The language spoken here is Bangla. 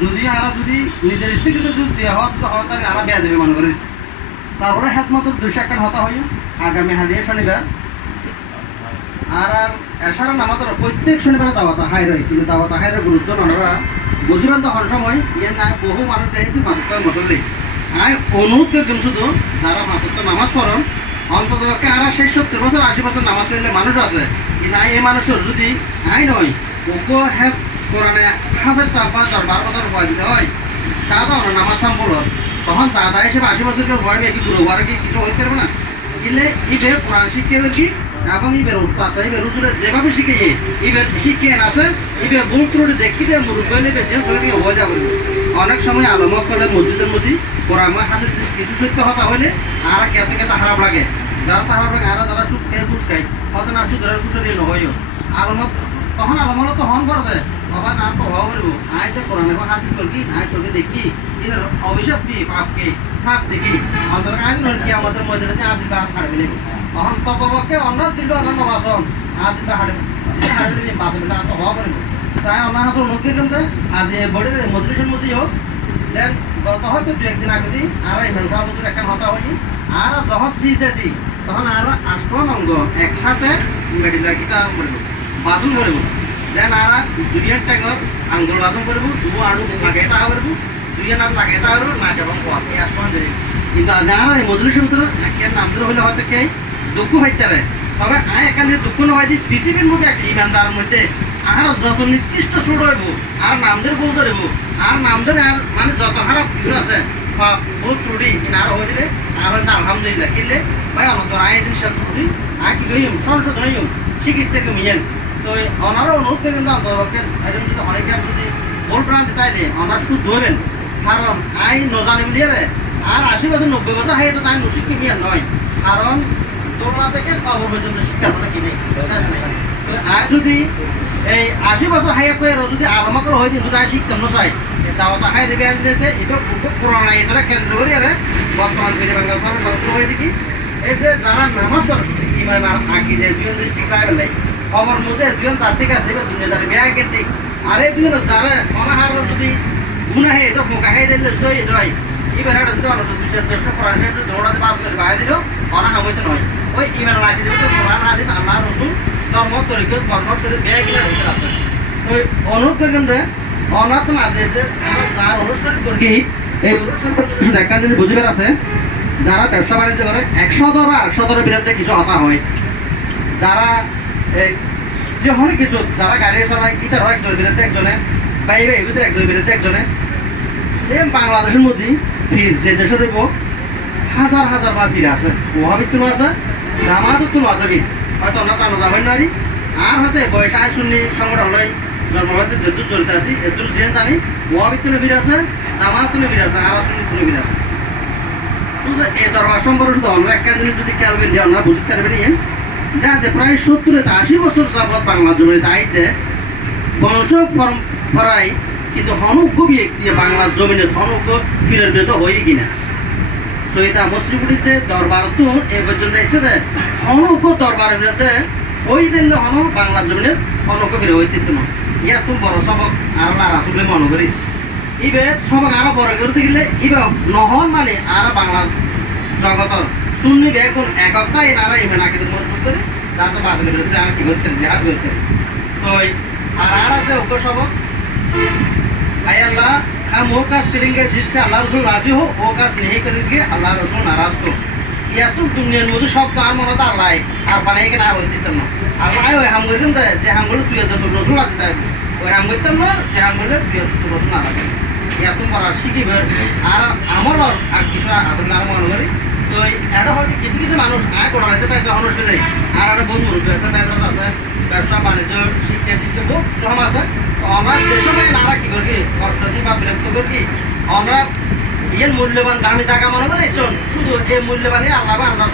যদি আর যদি নিজের ইচ্ছাকৃত যদি দেওয়া হয় তাহলে আর বেয়া দেবে মনে করি তারপরে হাত মতো 200 টাকা হতা হয় আগামী হালিয়া শনিবার আর এছাড়া নামাজ প্রত্যেক শনিবারে দাওয়াতা হাই রয় কিন্তু দাওয়াতা হাইরের গুরুত্ব নানারা বুঝবেন তখন সময় ইয়ে না বহু মানুষ যেহেতু মাসুত্তর মশলি আয় অনুরোধ করবেন শুধু যারা মাসুত্তর নামাজ পড়েন অন্তত আর সেই 70 বছর 80 বছর নামাজ পড়লে মানুষ আছে কিন্তু এই মানুষের যদি আই নয় ওকে হ্যাঁ কোরআনে হাফেজ সাহেব বা 12 বছর বয়স দিতে হয় তা তো আমরা নামাজ সাম্বল তখন দাদা হিসেবে 80 বছরকে ভয় কি বুড়ো হওয়ার কি কিছু হইতে পারবে না কিন্তু ইবে কোরআন শিখতে হবে কি এবং ইবের উস্তাদ ইবের হুজুরে যেভাবে শিখিয়ে ইবের শিখিয়ে আছে ইবের ভুল ত্রুটি দেখিতে মুরব্বী নেবে যে ছেলে দিয়ে হয়ে যাবে অনেক সময় আলমক করলে মসজিদের মসজিদ কোরআন হাতে কিছু সত্য হতা হইলে আর কেতে কেতে খারাপ লাগে যারা খারাপ লাগে আর যারা সুখ খেয়ে ঘুষ খায় হয়তো না সুদের ঘুষে নহয়ও আলমত তখন আলমলো তো হন করে দেয় বাবা না তো হওয়া বলবো আয় যে কোরআন এবং হাজির করবি আয় চোখে দেখি এর অভিশাপ কি পাপকে শ্বাস দেখি অন্তর আয় কি আমাদের ময়দানে আজির বা হারবে নেব তখন ততপক্ষে অন্য ছিল অন্যান্য বাসন আজির বা হারবে বাসন না তো হওয়া বলবো তাই অন্য হাসল মুক্তি কিন্তু আজ বডির মজুরিশন মুজি হোক যে গত হয়তো 2 একদিন আগে দিই আর এই মেনফা বছর একটা হতা হয়নি আর যখন সিজে দিই তখন আর 8 অঙ্গ একসাথে মেডিকেল কিতা করবো বাসন করব যেন আর দুনিয়ার টাইমত আঙ্গুল বাসন করব তবু আরো লাগাই তা করব দুনিয়া না লাগাই তা করব না কেমন পথ এই আসমান যে কিন্তু আজ আর এই মজলিসের ভিতরে কেন নাম ধরে হলে হয়তো কে দুঃখ হইতে পারে তবে আয় এখানে দুঃখ না হয় যে পৃথিবীর মধ্যে একটা ইমানদার মধ্যে আর যত নির্দিষ্ট ছোট হইব আর নাম ধরে বল ধরব আর নাম ধরে আর মানে যত খারাপ কিছু আছে সব বহুত ত্রুটি আর হয়ে দিলে আর হয়তো আলহামদুলিল্লাহ কিনলে ভাই অনন্ত আয় জিনিসের ত্রুটি আর কি হইম সংশোধন হইম শিক্ষিত থেকে মিয়েন তো ওনারা অনুরোধ করেন কিন্তু অন্তর্ভুক্ত একজন যদি অনেকে যদি ভুল ভ্রান্তি তাইলে ওনারা শুদ্ধ হবেন কারণ আই নজানে মিলিয়ে আর 80 বছর 90 বছর হাই তো তাই নশিক্ষি মিয়ান নয় কারণ দোলনা থেকে কবর পর্যন্ত শিক্ষা মানে কি নেই তো আয় যদি এই 80 বছর হাইয়া করে যদি আলমাকল হয়ে যদি আয় শিক্ষা নচাই দাওয়াত হাই দেবে আনতে এটা পুরানা এটা কেন্দ্র করে আরে বর্তমান ফিরে বাংলা সরকার সত্য হয়ে দেখি এই যে যারা নামাজ পড়ে শুধু ইমান আর আকিদে দুজন যদি ঠিক রাখবে নাই খবর মুঝে দুজন তার ঠিক আছে এবার দুনিয়াদারি বেয়া কেটে আর এই দুজন যারা অনাহার যদি গুণা হে তো ফোঁকা হে দিলে দই দই এবার এটা যদি অনন্ত বিশেষ দর্শক কোরআন শরীফ দৌড়াতে পাস করে বাইরে দিল অনাহার হইতে নয় ওই ইমান আর আকিদে কোরআন হাদিস আল্লাহ রসুল ধর্ম তরিকত কর্ম শরীর বেয়া কিনা রসুল আছে ওই অনুরোধ করবেন যে অনাথ আছে যে আমরা যার অনুষ্ঠান করি এই অনুষ্ঠান দেখা যদি বুঝবে আছে যারা ব্যবসা বাণিজ্য করে 100 দর আর 100 দরের বিরুদ্ধে কিছু হতা হয় যারা যে হলে কিছু যারা গাড়ি চালায় ইতার হয় একজনের বিরুদ্ধে একজনে বাইরে এই ভিতরে একজনের বিরুদ্ধে একজনে সেম বাংলাদেশের মধ্যে ফির যে দেশের উপর হাজার হাজার বা ফির আছে ওহাবির তুলো আছে জামাতও তুলো আছে ফির হয়তো আমরা জানো যাবেন নারী আর হয়তো বয়সা আয় শুনি সংগঠন লয় জন্ম হয়তো যেহেতু চলতে আসি এদুর যে জানি ওহাবির তুলো ফির আছে জামাত তুলো ফির আছে আর শুনি তুলো ফির আছে শুধু এই দরবার সম্পর্কে শুধু আমরা একটা জিনিস যদি খেয়াল করি যে আমরা বুঝতে পারবেন যা যে প্রায় 70-80 বছর যাবৎ বাংলা জমিতে আইতে বংশ পরম্পরায় কিন্তু হনুজ্ঞ ব্যক্তি বাংলার জমিনে হনুজ্ঞ ফিরের বিরত হয়ে কিনা সৈয়দা মুসলিমপুরের যে দরবার তো এ পর্যন্ত দেখছে যে হনুজ্ঞ দরবারের বিরুদ্ধে ওই দিন হনু বাংলার জমিনে হনুজ্ঞ ফিরে হইতে না ইয়া তুমি বড় সবক আর না রাসুলে মনে করি ইবে সবক আরো বড় করতে গেলে ইবে নহন মানে আর বাংলা জগতর শুননি এখন এককটা এনারা ইমান আকিদে মজবুত করে যাতে বাদলের বিরুদ্ধে আর কি করতেন জেহাদ করতেন তো আর আছে ওকে সবক भाई अल्लाह हम वो काज करेंगे जिससे अल्लाह रसूल राजी हो वो काज नहीं करेंगे अल्लाह रसूल नाराज हो या तो दुनिया मुझे सब तो आर मनो तार लाई আর বানাই কেনা হইতে না আর ভাই ওই হাম কইতেন যে হাম বলে তুই তো রসুল আছে তাই ওই হাম কইতেন না যে হাম বলে তুই তো রসুল না আছে ইয়া তুমি পড়া শিখিবে আর আমার আর কিছু আছে না মনে করি তো এটা হয়তো কিছু কিছু মানুষ আয় করাইতে তাই যখন উঠে যায় আর একটা বহুত মুরব্বী আছে তাই আছে ব্যবসা বাণিজ্য শিক্ষা দিতে বহুত কম আছে আমরা যে সময় নারা কি করি কষ্ট দিই বা বিরক্ত করি আমরা ইয়ের মূল্যবান দামি জায়গা মনে করে শুধু এই মূল্যবানই আল্লাহ আল্লাহ